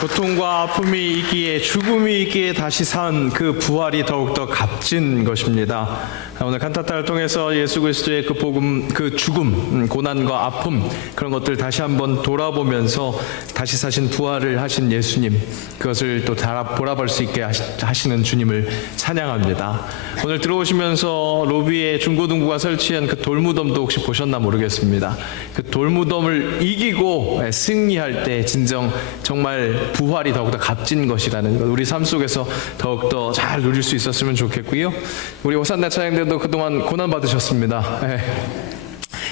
고통과 아픔이 있기에, 죽음이 있기에 다시 산 그 부활이 더욱더 값진 것입니다. 오늘 칸타타를 통해서 예수 그리스도의 그 복음, 그 죽음, 고난과 아픔, 그런 것들 다시 한번 돌아보면서 다시 사신 부활을 하신 예수님, 그것을 또 돌아볼 수 있게 하시는 주님을 찬양합니다. 오늘 들어오시면서 로비에 중고등부가 설치한 그 돌무덤도 혹시 보셨나 모르겠습니다. 그 돌무덤을 이기고 승리할 때 진정 정말 부활이 더욱더 값진 것이라는 것, 우리 삶 속에서 더욱더 잘 누릴 수 있었으면 좋겠고요. 우리 호산나 찬양대도 그동안 고난 받으셨습니다.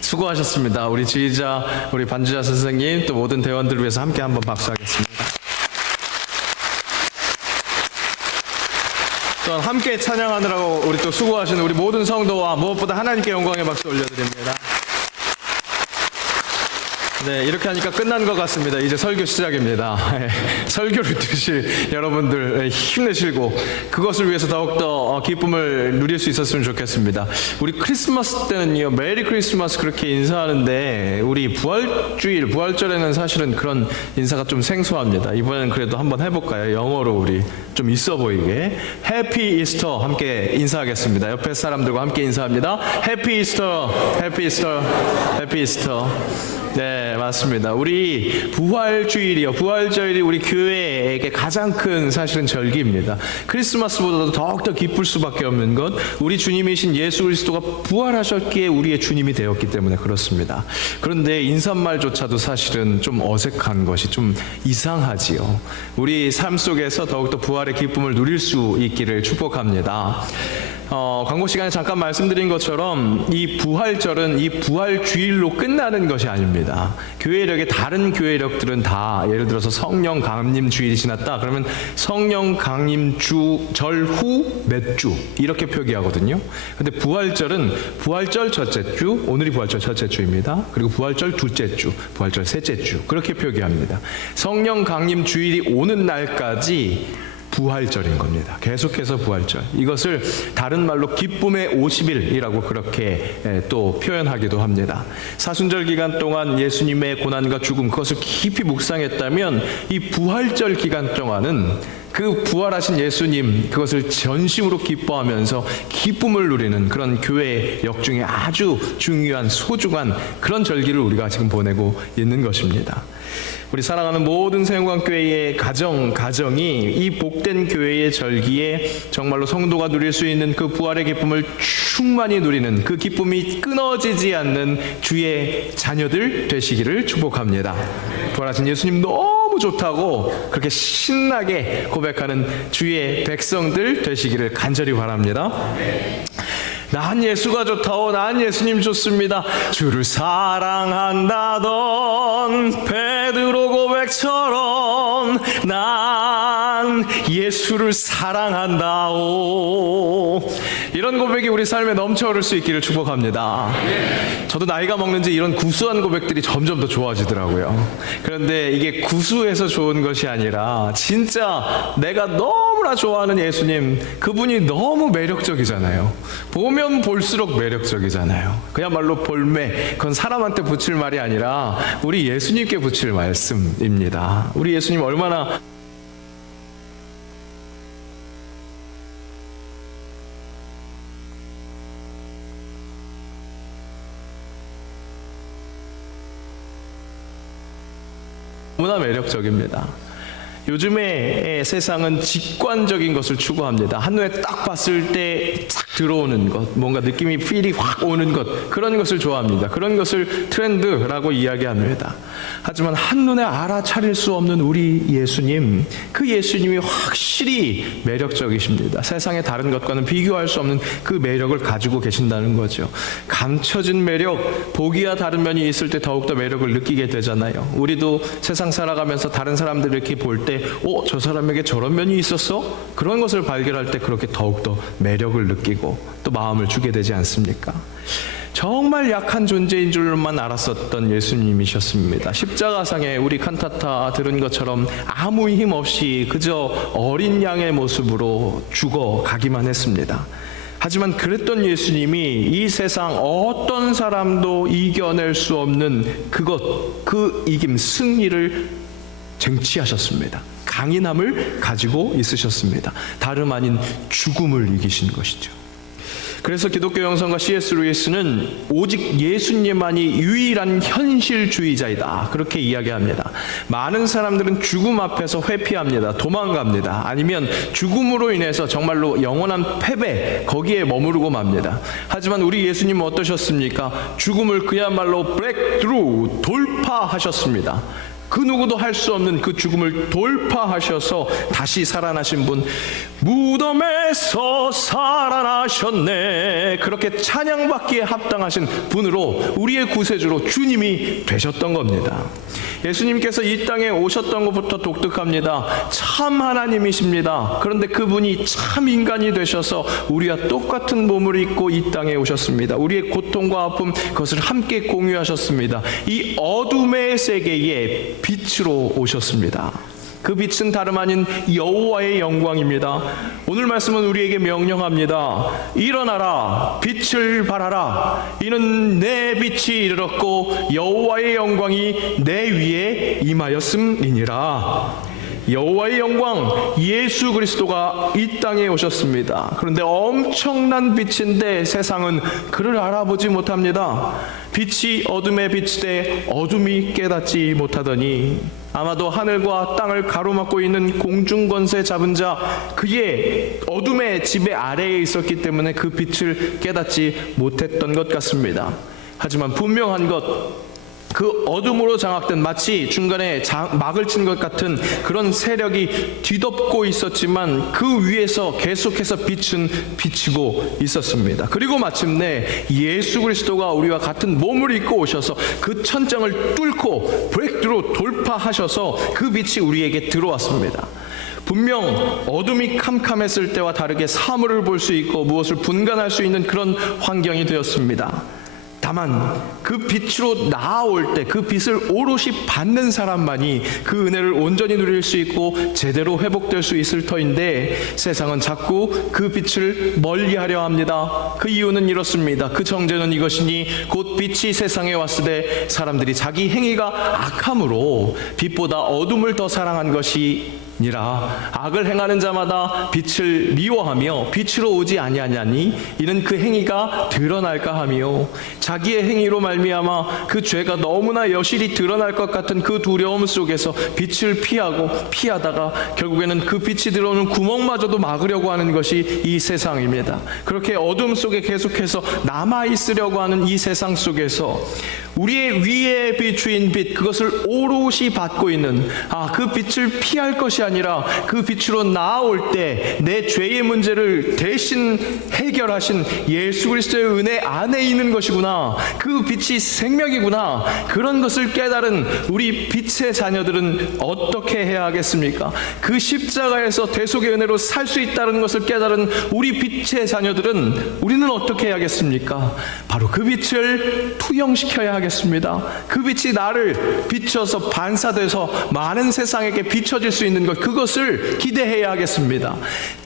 수고하셨습니다. 우리 지휘자, 우리 반주자 선생님, 또 모든 대원들을 위해서 함께 한번 박수하겠습니다. 또 함께 찬양하느라고 우리 또 수고하시는 우리 모든 성도와 무엇보다 하나님께 영광의 박수 올려드립니다. 네, 이렇게 하니까 끝난 것 같습니다. 이제 설교 시작입니다. 설교를 들으실 여러분들 힘내시고 그것을 위해서 더욱더 기쁨을 누릴 수 있었으면 좋겠습니다. 우리 크리스마스 때는요, 메리 크리스마스 그렇게 인사하는데 우리 부활주일, 부활절에는 사실은 그런 인사가 좀 생소합니다. 이번에는 그래도 한번 해볼까요? 영어로 우리 좀 있어 보이게 해피 이스터 함께 인사하겠습니다. 옆에 사람들과 함께 인사합니다. 해피 이스터, 해피 이스터, 해피 이스터. 네, 맞습니다. 우리 부활주일이요, 부활절이 우리 교회에게 가장 큰 사실은 절기입니다. 크리스마스보다도 더욱더 기쁠 수밖에 없는 것, 우리 주님이신 예수 그리스도가 부활하셨기에 우리의 주님이 되었기 때문에 그렇습니다. 그런데 인사말조차도 사실은 좀 어색한 것이 좀 이상하지요. 우리 삶 속에서 더욱더 부활의 기쁨을 누릴 수 있기를 축복합니다. 광고 시간에 잠깐 말씀드린 것처럼 이 부활절은 이 부활주일로 끝나는 것이 아닙니다. 교회력의 다른 교회력들은 다 예를 들어서 성령 강림 주일이 지났다 그러면 성령 강림 절 후 몇 주 이렇게 표기하거든요. 근데 부활절은 부활절 첫째 주, 오늘이 부활절 첫째 주입니다. 그리고 부활절 둘째 주, 부활절 셋째 주 그렇게 표기합니다. 성령 강림 주일이 오는 날까지 부활절인 겁니다. 계속해서 부활절. 이것을 다른 말로 기쁨의 50일이라고 그렇게 또 표현하기도 합니다. 사순절 기간 동안 예수님의 고난과 죽음 그것을 깊이 묵상했다면 이 부활절 기간 동안은 그 부활하신 예수님 그것을 전심으로 기뻐하면서 기쁨을 누리는 그런 교회의 역중에 아주 중요한 소중한 그런 절기를 우리가 지금 보내고 있는 것입니다. 우리 사랑하는 모든 세영광교회의 가정이 이 복된 교회의 절기에 정말로 성도가 누릴 수 있는 그 부활의 기쁨을 충만히 누리는 그 기쁨이 끊어지지 않는 주의 자녀들 되시기를 축복합니다. 부활하신 예수님 너무 좋다고 그렇게 신나게 고백하는 주의 백성들 되시기를 간절히 바랍니다. 난 예수가 좋다오, 난 예수님 좋습니다. 주를 사랑한다던 베드로 고백처럼 난 예수를 사랑한다오. 이런 고백이 우리 삶에 넘쳐 흐를 수 있기를 축복합니다. 저도 나이가 먹는지 이런 구수한 고백들이 점점 더 좋아지더라고요. 그런데 이게 구수해서 좋은 것이 아니라 진짜 내가 너무나 좋아하는 예수님, 그분이 너무 매력적이잖아요. 보면 볼수록 매력적이잖아요. 그야말로 볼매, 그건 사람한테 붙일 말이 아니라 우리 예수님께 붙일 말씀입니다. 우리 예수님 얼마나 너무나 매력적입니다. 요즘에 세상은 직관적인 것을 추구합니다. 한눈에 딱 봤을 때 딱 들어오는 것, 뭔가 느낌이 필이 확 오는 것, 그런 것을 좋아합니다. 그런 것을 트렌드라고 이야기합니다. 하지만 한눈에 알아차릴 수 없는 우리 예수님, 그 예수님이 확실히 매력적이십니다. 세상의 다른 것과는 비교할 수 없는 그 매력을 가지고 계신다는 거죠. 감춰진 매력, 보기와 다른 면이 있을 때 더욱더 매력을 느끼게 되잖아요. 우리도 세상 살아가면서 다른 사람들을 이렇게 볼 때 저 사람에게 저런 면이 있었어? 그런 것을 발견할 때 그렇게 더욱더 매력을 느끼고 또 마음을 주게 되지 않습니까? 정말 약한 존재인 줄만 알았었던 예수님이셨습니다. 십자가상에 우리 칸타타 들은 것처럼 아무 힘 없이 그저 어린 양의 모습으로 죽어가기만 했습니다. 하지만 그랬던 예수님이 이 세상 어떤 사람도 이겨낼 수 없는 그 이김, 승리를 쟁취하셨습니다. 강인함을 가지고 있으셨습니다. 다름 아닌 죽음을 이기신 것이죠. 그래서 기독교 영성가 C.S. 루이스는 오직 예수님만이 유일한 현실주의자이다, 그렇게 이야기합니다. 많은 사람들은 죽음 앞에서 회피합니다. 도망갑니다. 아니면 죽음으로 인해서 정말로 영원한 패배, 거기에 머무르고 맙니다. 하지만 우리 예수님은 어떠셨습니까? 죽음을 그야말로 브레이크트루, 돌파하셨습니다. 그 누구도 할 수 없는 그 죽음을 돌파하셔서 다시 살아나신 분, 무덤에서 살아나셨네, 그렇게 찬양받기에 합당하신 분으로, 우리의 구세주로 주님이 되셨던 겁니다. 예수님께서 이 땅에 오셨던 것부터 독특합니다. 참 하나님이십니다. 그런데 그분이 참 인간이 되셔서 우리와 똑같은 몸을 입고 이 땅에 오셨습니다. 우리의 고통과 아픔, 그것을 함께 공유하셨습니다. 이 어둠의 세계에 빛으로 오셨습니다. 그 빛은 다름 아닌 여호와의 영광입니다. 오늘 말씀은 우리에게 명령합니다. 일어나라, 빛을 발하라. 이는 내 빛이 이르렀고 여호와의 영광이 내 위에 임하였음이니라. 여호와의 영광, 예수 그리스도가 이 땅에 오셨습니다. 그런데 엄청난 빛인데 세상은 그를 알아보지 못합니다. 빛이 어둠에 비치되 어둠이 깨닫지 못하더니, 아마도 하늘과 땅을 가로막고 있는 공중권세 잡은 자, 그의 어둠의 지배 아래에 있었기 때문에 그 빛을 깨닫지 못했던 것 같습니다. 하지만 분명한 것, 그 어둠으로 장악된, 마치 중간에 막을 친 것 같은 그런 세력이 뒤덮고 있었지만 그 위에서 계속해서 빛은 비치고 있었습니다. 그리고 마침내 예수 그리스도가 우리와 같은 몸을 입고 오셔서 그 천장을 뚫고 브레이크로 돌파하셔서 그 빛이 우리에게 들어왔습니다. 분명 어둠이 캄캄했을 때와 다르게 사물을 볼 수 있고 무엇을 분간할 수 있는 그런 환경이 되었습니다. 다만 그 빛으로 나아올 때 그 빛을 오롯이 받는 사람만이 그 은혜를 온전히 누릴 수 있고 제대로 회복될 수 있을 터인데, 세상은 자꾸 그 빛을 멀리하려 합니다. 그 이유는 이렇습니다. 그 정죄는 이것이니 곧 빛이 세상에 왔을 때 사람들이 자기 행위가 악함으로 빛보다 어둠을 더 사랑한 것이 니라. 악을 행하는 자마다 빛을 미워하며 빛으로 오지 아니하냐니 이는 그 행위가 드러날까 하며, 자기의 행위로 말미암아 그 죄가 너무나 여실히 드러날 것 같은 그 두려움 속에서 빛을 피하다가 결국에는 그 빛이 들어오는 구멍마저도 막으려고 하는 것이 이 세상입니다. 그렇게 어둠 속에 계속해서 남아있으려고 하는 이 세상 속에서 우리의 위에 비추인 빛, 그것을 오롯이 받고 있는, 그 빛을 피할 것이 아니라 그 빛으로 나아올 때 내 죄의 문제를 대신 해결하신 예수 그리스도의 은혜 안에 있는 것이구나, 그 빛이 생명이구나, 그런 것을 깨달은 우리 빛의 자녀들은 어떻게 해야 하겠습니까? 그 십자가에서 대속의 은혜로 살 수 있다는 것을 깨달은 우리 빛의 자녀들은 우리는 어떻게 해야겠습니까? 바로 그 빛을 투영시켜야 하겠습니다. 그 빛이 나를 비춰서 반사돼서 많은 세상에게 비춰질 수 있는 것, 그것을 기대해야 하겠습니다.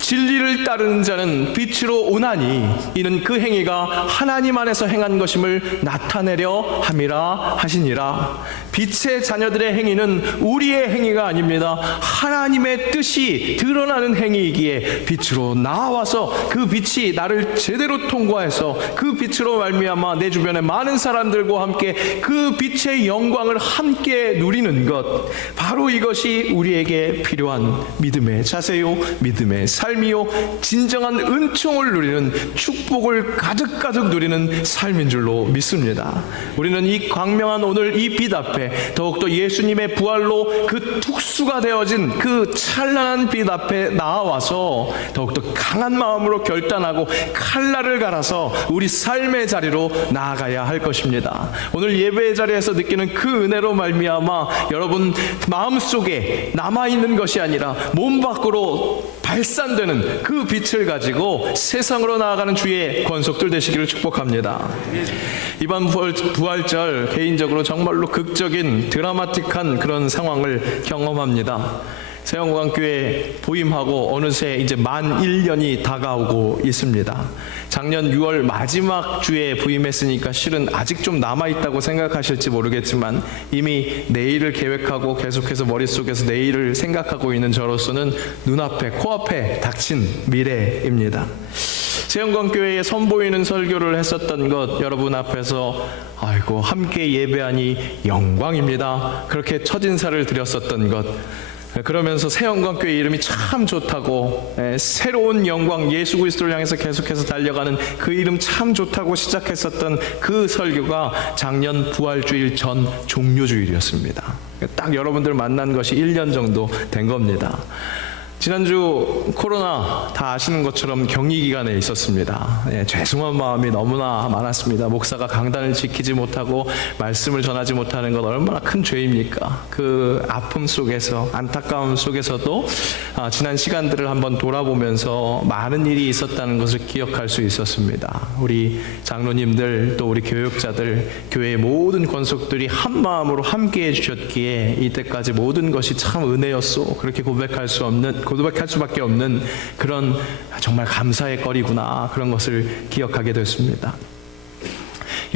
진리를 따르는 자는 빛으로 오나니 이는 그 행위가 하나님 안에서 행한 것임을 나타내려 함이라 하시니라. 빛의 자녀들의 행위는 우리의 행위가 아닙니다. 하나님의 뜻이 드러나는 행위이기에 빛으로 나와서 그 빛이 나를 제대로 통과해서 그 빛으로 말미암아 내 주변의 많은 사람들과 함께 그 빛의 영광을 함께 누리는 것, 바로 이것이 우리에게 필요한 믿음의 자세요, 믿음의 삶이요, 진정한 은총을 누리는, 축복을 가득가득 누리는 삶인 줄로 믿습니다. 우리는 이 광명한 오늘 이 빛 앞에 더욱더 예수님의 부활로 그 특수가 되어진 그 찬란한 빛 앞에 나와서 더욱더 강한 마음으로 결단하고 칼날을 갈아서 우리 삶의 자리로 나아가야 할 것입니다. 오늘 예배의 자리에서 느끼는 그 은혜로 말미암아 여러분 마음속에 남아있는 것이 아니라 몸 밖으로 발산되는 그 빛을 가지고 세상으로 나아가는 주의 권속들 되시기를 축복합니다. 이번 부활절 개인적으로 정말로 극적인 드라마틱한 그런 상황을 경험합니다. 새영광교회 부임하고 어느새 이제 만 1년이 다가오고 있습니다. 작년 6월 마지막 주에 부임했으니까 실은 아직 좀 남아있다고 생각하실지 모르겠지만 이미 내일을 계획하고 계속해서 머릿속에서 내일을 생각하고 있는 저로서는 눈앞에 코앞에 닥친 미래입니다. 새영광교회에 선보이는 설교를 했었던 것 여러분 앞에서 아이고 함께 예배하니 영광입니다. 그렇게 첫인사를 드렸었던 것, 그러면서 새영광교회 이름이 참 좋다고, 새로운 영광 예수 그리스도를 향해서 계속해서 달려가는 그 이름 참 좋다고 시작했었던 그 설교가 작년 부활주일 전 종료주일이었습니다. 딱 여러분들 만난 것이 1년 정도 된 겁니다. 지난주 코로나 다 아시는 것처럼 격리 기간에 있었습니다. 죄송한 마음이 너무나 많았습니다. 목사가 강단을 지키지 못하고 말씀을 전하지 못하는 것 얼마나 큰 죄입니까? 그 아픔 속에서, 안타까움 속에서도 지난 시간들을 한번 돌아보면서 많은 일이 있었다는 것을 기억할 수 있었습니다. 우리 장로님들 또 우리 교육자들, 교회의 모든 권속들이 한 마음으로 함께 해주셨기에 이때까지 모든 것이 참 은혜였소, 그렇게 고백할 수밖에 없는 그런 정말 감사의 거리구나, 그런 것을 기억하게 됐습니다.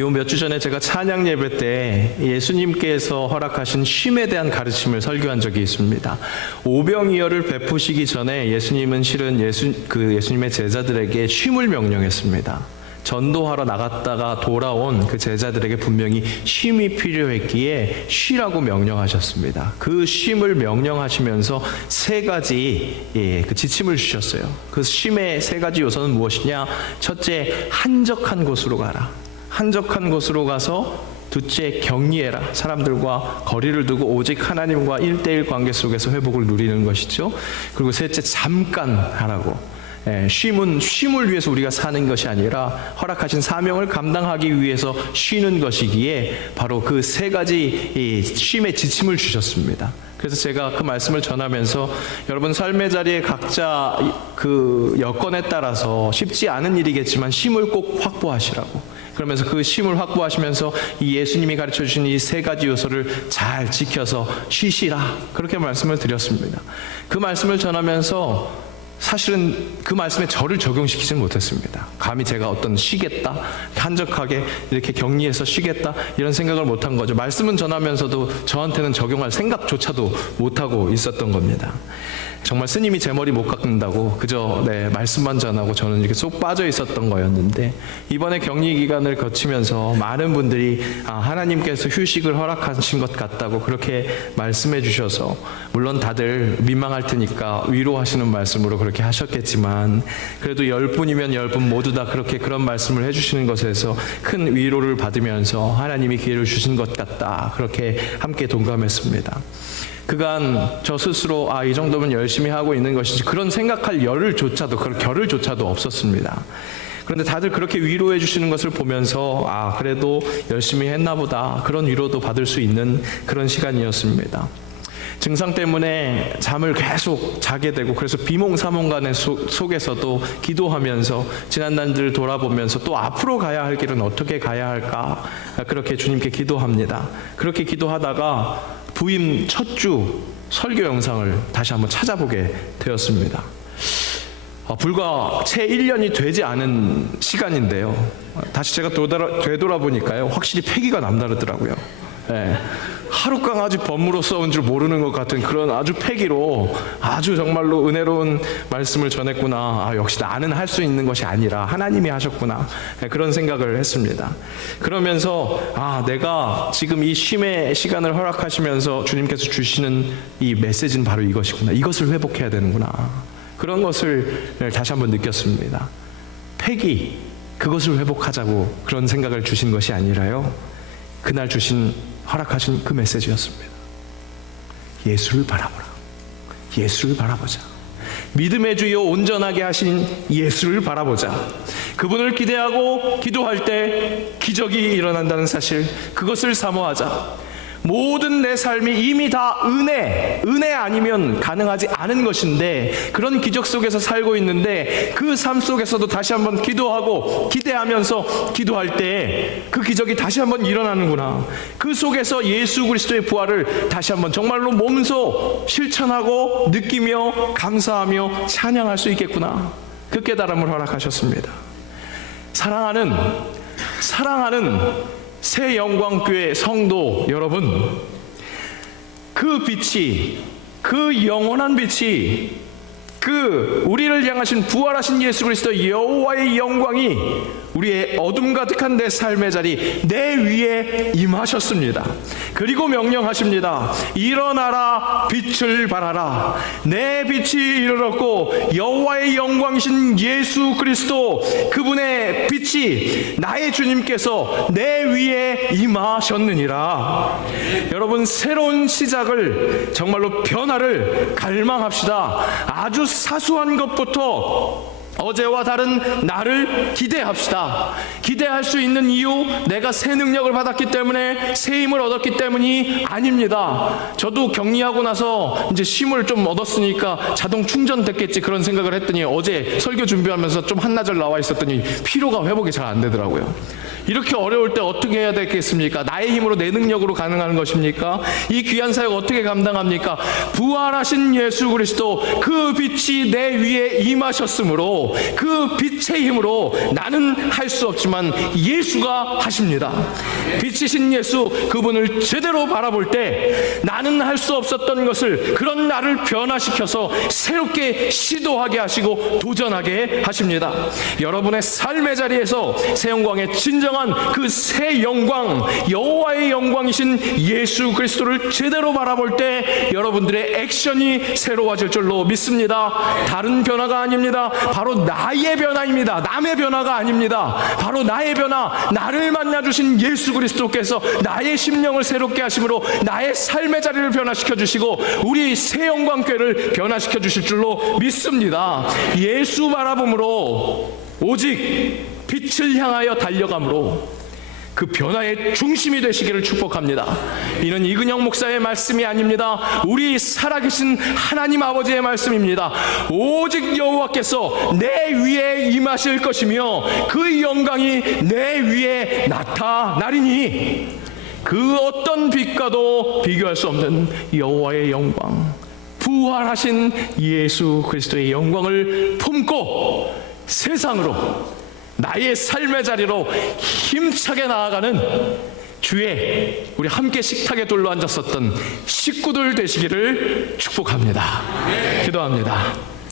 요 몇 주 전에 제가 찬양 예배 때 예수님께서 허락하신 쉼에 대한 가르침을 설교한 적이 있습니다. 오병이어를 베푸시기 전에 예수님은 실은 예수님의 제자들에게 쉼을 명령했습니다. 전도하러 나갔다가 돌아온 그 제자들에게 분명히 쉼이 필요했기에 쉬라고 명령하셨습니다. 그 쉼을 명령하시면서 세 가지 그 지침을 주셨어요. 그 쉼의 세 가지 요소는 무엇이냐? 첫째, 한적한 곳으로 가라. 한적한 곳으로 가서 둘째, 격리해라. 사람들과 거리를 두고 오직 하나님과 1대1 관계 속에서 회복을 누리는 것이죠. 그리고 셋째, 잠깐 하라고. 쉼을 위해서 우리가 사는 것이 아니라 허락하신 사명을 감당하기 위해서 쉬는 것이기에 바로 그 세 가지 쉼의 지침을 주셨습니다. 그래서 제가 그 말씀을 전하면서 여러분 삶의 자리에 각자 그 여건에 따라서 쉽지 않은 일이겠지만 쉼을 꼭 확보하시라고, 그러면서 그 쉼을 확보하시면서 이 예수님이 가르쳐 주신 이 세 가지 요소를 잘 지켜서 쉬시라, 그렇게 말씀을 드렸습니다. 그 말씀을 전하면서 사실은 그 말씀에 저를 적용시키지는 못했습니다. 감히 제가 어떤 쉬겠다, 한적하게 이렇게 격리해서 쉬겠다 이런 생각을 못한 거죠. 말씀은 전하면서도 저한테는 적용할 생각조차도 못하고 있었던 겁니다. 정말 스님이 제 머리 못 깎는다고 그저 말씀만 전하고 저는 이렇게 쏙 빠져 있었던 거였는데, 이번에 격리 기간을 거치면서 많은 분들이 하나님께서 휴식을 허락하신 것 같다고 그렇게 말씀해 주셔서, 물론 다들 민망할 테니까 위로하시는 말씀으로 그렇게 하셨겠지만 그래도 10분이면 10분 모두 다 그런 말씀을 해주시는 것에서 큰 위로를 받으면서 하나님이 기회를 주신 것 같다, 그렇게 함께 동감했습니다. 그간 저 스스로 이 정도면 열심히 하고 있는 것이지 그런 생각할 그런 겨를조차도 없었습니다. 그런데 다들 그렇게 위로해 주시는 것을 보면서 그래도 열심히 했나 보다, 그런 위로도 받을 수 있는 그런 시간이었습니다. 증상 때문에 잠을 계속 자게 되고, 그래서 비몽사몽간의 속에서도 기도하면서 지난 날들을 돌아보면서 또 앞으로 가야 할 길은 어떻게 가야 할까, 그렇게 주님께 기도합니다. 그렇게 기도하다가 부임 첫 주 설교 영상을 다시 한번 찾아보게 되었습니다. 불과 채 1년이 되지 않은 시간인데요, 다시 제가 되돌아보니까요, 확실히 패기가 남다르더라고요. 하룻강 아주 법무로 써온 줄 모르는 것 같은 그런 아주 패기로 아주 정말로 은혜로운 말씀을 전했구나. 역시 나는 할 수 있는 것이 아니라 하나님이 하셨구나, 그런 생각을 했습니다. 그러면서 내가 지금 이 쉼의 시간을 허락하시면서 주님께서 주시는 이 메시지는 바로 이것이구나, 이것을 회복해야 되는구나, 그런 것을 다시 한번 느꼈습니다. 패기, 그것을 회복하자고 그런 생각을 주신 것이 아니라요, 그날 허락하신 그 메시지였습니다. 예수를 바라보라. 예수를 바라보자. 믿음의 주요 온전하게 하신 예수를 바라보자. 그분을 기대하고 기도할 때 기적이 일어난다는 사실, 그것을 사모하자. 모든 내 삶이 이미 다 은혜 아니면 가능하지 않은 것인데 그런 기적 속에서 살고 있는데 그 삶 속에서도 다시 한번 기도하고 기대하면서 기도할 때 그 기적이 다시 한번 일어나는구나. 그 속에서 예수 그리스도의 부활을 다시 한번 정말로 몸소 실천하고 느끼며 감사하며 찬양할 수 있겠구나. 그 깨달음을 허락하셨습니다. 사랑하는 새 영광교회 성도 여러분, 그 빛이, 그 영원한 빛이, 그 우리를 향하신 부활하신 예수 그리스도 여호와의 영광이 우리의 어둠 가득한 내 삶의 자리 내 위에 임하셨습니다. 그리고 명령하십니다. 일어나라, 빛을 발하라. 내 빛이 이르렀고 여호와의 영광이신 예수 그리스도, 그분의 빛이 나의 주님께서 내 위에 임하셨느니라. 여러분, 새로운 시작을, 정말로 변화를 갈망합시다. 아주 사소한 것부터 어제와 다른 나를 기대합시다. 기대할 수 있는 이유, 내가 새 능력을 받았기 때문에, 새 힘을 얻었기 때문이 아닙니다. 저도 격리하고 나서 이제 쉼을 좀 얻었으니까 자동 충전됐겠지 그런 생각을 했더니 어제 설교 준비하면서 좀 한나절 나와 있었더니 피로가 회복이 잘 안 되더라고요. 이렇게 어려울 때 어떻게 해야 되겠습니까? 나의 힘으로, 내 능력으로 가능한 것입니까? 이 귀한 사역 어떻게 감당합니까? 부활하신 예수 그리스도, 그 빛이 내 위에 임하셨으므로 그 빛의 힘으로 나는 할 수 없지만 예수가 하십니다. 빛이신 예수, 그분을 제대로 바라볼 때 나는 할 수 없었던 것을, 그런 나를 변화시켜서 새롭게 시도하게 하시고 도전하게 하십니다. 여러분의 삶의 자리에서 새 영광의 진정한 그 새 영광, 여호와의 영광이신 예수 그리스도를 제대로 바라볼 때 여러분들의 액션이 새로워질 줄로 믿습니다. 다른 변화가 아닙니다. 바로 나의 변화입니다. 남의 변화가 아닙니다. 바로 나의 변화, 나를 만나주신 예수 그리스도께서 나의 심령을 새롭게 하심으로 나의 삶의 자리를 변화시켜 주시고 우리 새 영광교회를 변화시켜 주실 줄로 믿습니다. 예수 바라봄으로, 오직 빛을 향하여 달려감으로 그 변화의 중심이 되시기를 축복합니다. 이는 이근영 목사의 말씀이 아닙니다. 우리 살아계신 하나님 아버지의 말씀입니다. 오직 여호와께서 내 위에 임하실 것이며 그 영광이 내 위에 나타나리니, 그 어떤 빛과도 비교할 수 없는 여호와의 영광, 부활하신 예수 그리스도의 영광을 품고 세상으로, 나의 삶의 자리로 힘차게 나아가는 주의, 우리 함께 식탁에 둘러 앉았었던 식구들 되시기를 축복합니다. 기도합니다.